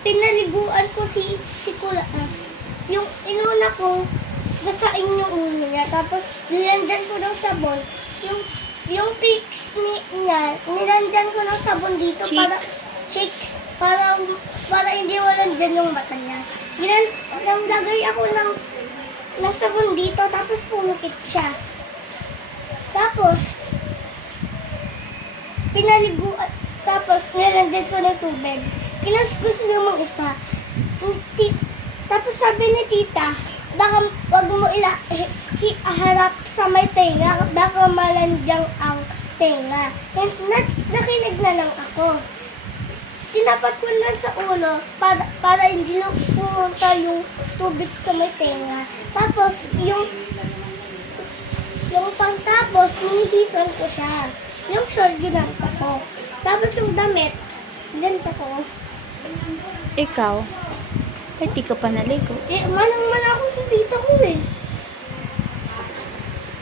pinaliguan ko si Kulas. Yung inuna ko, basain yung ulo niya. Tapos, nilandyan ko ng sabon. Yung pics niya, nilandyan ko ng sabon dito Cheek. cheek, para hindi walang dyan yung mata niya. Naglagay ako ng sabon dito, tapos pumikit siya. Tapos, pinaliguan, tapos nilandyan ko ng tubig. Kinaskus niya mga isa. Tapos sabi ni tita, baka wag mo harap sa may tenga, baka malandyang ang tenga. Nakinig na lang ako. Tinapat ko lang sa ulo para hindi lang pumunta yung tubig sa may tenga. Tapos yung pangtapos, ninihisan ko siya. Yung short, ginanta ko. Tapos yung damit, ginanta ko. Ikaw? Ay, di ka pa naligo. Manang-mana ako sa dito ko.